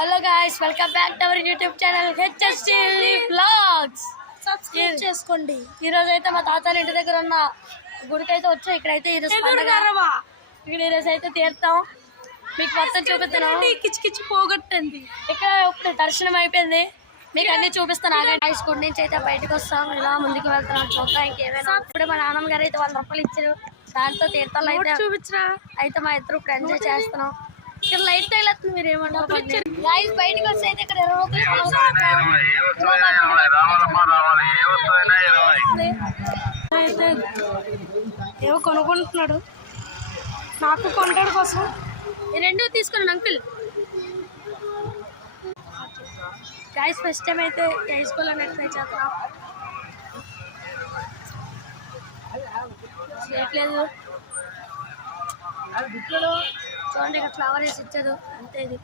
Hello guys, welcome back to our YouTube channel HST vlogs. Subscribe చేసుకోండి. ఈ రోజు అయితే మా తాతల ఇంటి దగ్గర ఉన్న గుడికి అయితే వచ్చాం. ఇక్కడైతే ఈరోజు ఈరోజు అయితే తీర్థం మీకు మొత్తం చూపిస్తున్నాను. కిచ్చి పోగొట్టండి. ఇక్కడ ఇప్పుడు దర్శనం అయిపోయింది, మీకు అన్ని చూపిస్తాను. ఆగండి. గుడి నుంచి అయితే బయటకు వస్తాం, ఇలా ముందుకు వెళ్తున్నాం. చూద్దాం ఇంకేమైనా. ఇప్పుడు మా నాన్నమ్మ గారు అయితే 100 రూపాయలు ఇచ్చారు, దాంతో తీర్థాలు అయితే చూపించరా. అయితే మా ఇద్దరు ఇప్పుడు ఎంజాయ్ చేస్తున్నాం. ఇక్కడ లైట్ తగిలేస్తుంది, మీరు ఏమంటారు? గాయ్స్ బయటకు వస్తే అయితే ఇక్కడ 20 అయితే ఏవో కొనుక్కుంటున్నాడు, నాకు కొంటాడు కోసం. ఈ రెండు తీసుకున్నాను అంకుల్. గాయ్స్ ఫస్ట్ టైం అయితే వేసుకోవాలని ట్రై చేస్తున్నాం. లేదు చూడండి, ఇక్కడ ఫ్లవర్ వేసి ఇచ్చారు అంతే. ఇది